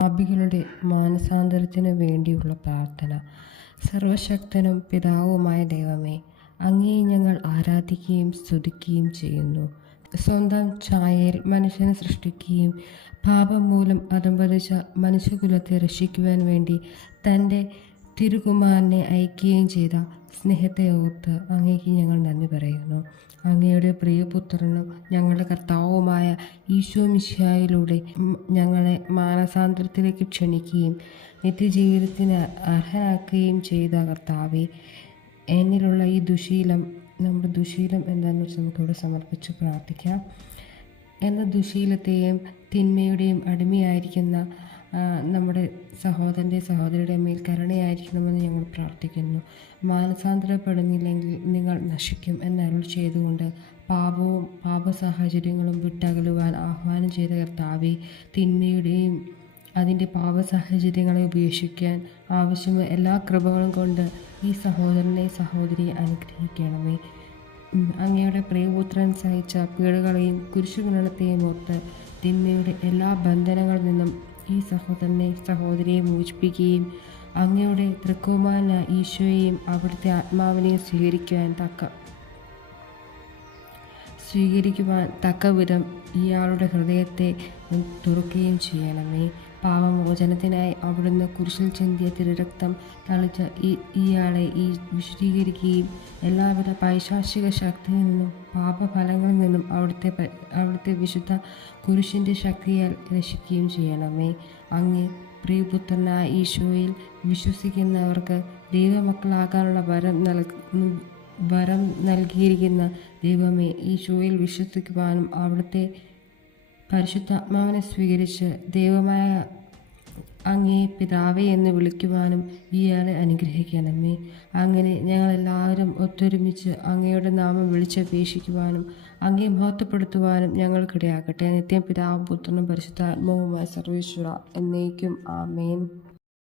പാപികളുടെ മാനസാന്തരത്തിനു വേണ്ടിയുള്ള പ്രാർത്ഥന. സർവശക്തനും പിതാവുമായ ദൈവമേ, അങ്ങയെ ഞങ്ങൾ ആരാധിക്കുകയും സ്തുതിക്കുകയും ചെയ്യുന്നു. സ്വന്തം ഛായയിൽ മനുഷ്യനെ സൃഷ്ടിക്കുകയും പാപം മൂലം അധംപതിച്ച മനുഷ്യകുലത്തെ രക്ഷിക്കുവാൻ വേണ്ടി തൻ്റെ തിരുകുമാരനെ അയക്കുകയും ചെയ്ത സ്നേഹത്തെ ഓർത്ത് അങ്ങേക്ക് ഞങ്ങൾ നന്ദി പറയുന്നു. അങ്ങയുടെ പ്രിയപുത്രനും ഞങ്ങളുടെ കർത്താവുമായ ഈശോ മിശിഹായിലൂടെ ഞങ്ങളെ മാനസാന്തരത്തിലേക്ക് ക്ഷണിക്കുകയും നിത്യജീവിതത്തിന് അർഹനാക്കുകയും ചെയ്ത കർത്താവെ, എന്നിലുള്ള ഈ ദുശീലം, നമ്മുടെ ദുശീലം എന്താണെന്ന് വെച്ചാൽ നമുക്കിവിടെ സമർപ്പിച്ച് പ്രാർത്ഥിക്കാം. എന്ന ദുശീലത്തെയും തിന്മയുടെയും അടിമയായിരിക്കുന്ന നമ്മുടെ സഹോദരിയുടെ മേൽ കരുണയായിരിക്കണമെന്ന് ഞങ്ങൾ പ്രാർത്ഥിക്കുന്നു. മാനസാന്തരപ്പെടുന്നില്ലെങ്കിൽ നിങ്ങൾ നശിക്കും എന്നരുൾ ചെയ്തുകൊണ്ട് പാപവും പാപസാഹചര്യങ്ങളും വിട്ടകലുവാൻ ആഹ്വാനം ചെയ്ത കർത്താവെ, തിന്മയുടെയും അതിൻ്റെ പാപസാഹചര്യങ്ങളെ ഉപേക്ഷിക്കാൻ ആവശ്യമായ എല്ലാ കൃപകളും കൊണ്ട് ഈ സഹോദരിയെ അനുഗ്രഹിക്കണമേ. അങ്ങയുടെ പ്രിയപുത്രൻ സഹിച്ച പീഡകളെയും കുരിശുമരണത്തെയും ഓർത്ത് തിന്മയുടെ എല്ലാ ബന്ധനങ്ങളിൽ നിന്നും ഈ സഹോദരിയെ മോചിപ്പിക്കുകയും അങ്ങയുടെ തൃക്കുമാരനായ ഈശോയെയും അവിടുത്തെ ആത്മാവിനെയും സ്വീകരിക്കുവാൻ തക്കവിധം ഇയാളുടെ ഹൃദയത്തെ തുറക്കുകയും ചെയ്യണമേ. പാപമോചനത്തിനായി അവിടുന്ന് കുരിശിൽ ചിന്തിയ തിരുരക്തം തളിച്ച ഇയാളെ വിശുദ്ധീകരിക്കുകയും എല്ലാവിധ പൈശാചിക ശക്തിയിൽ നിന്നും പാപഫലങ്ങളിൽ നിന്നും അവിടുത്തെ വിശുദ്ധ കുരിശിൻ്റെ ശക്തിയാൽ രക്ഷിക്കുകയും ചെയ്യണമേ. അങ്ങ് പ്രിയപുത്രനായ ഈശോയിൽ വിശ്വസിക്കുന്നവർക്ക് ദൈവമക്കളാകാനുള്ള വരം നൽകിയിരിക്കുന്ന ദൈവമേ, ഈശോയിൽ വിശ്വസിക്കുവാനും അവിടുത്തെ പരിശുദ്ധാത്മാവിനെ സ്വീകരിച്ച് ദൈവമായ അങ്ങേ പിതാവേ എന്ന് വിളിക്കുവാനും ഇയാളെ അനുഗ്രഹിക്കണമേ. അങ്ങനെ ഞങ്ങളെല്ലാവരും ഒത്തൊരുമിച്ച് അങ്ങയുടെ നാമം വിളിച്ചപേക്ഷിക്കുവാനും അങ്ങേ മഹത്വപ്പെടുത്തുവാനും ഞങ്ങൾക്കിടയാകട്ടെ. നിത്യം പിതാവും പുത്രനും പരിശുദ്ധാത്മാവുമായ സർവേശ്വര എന്നേക്കും ആമേൻ.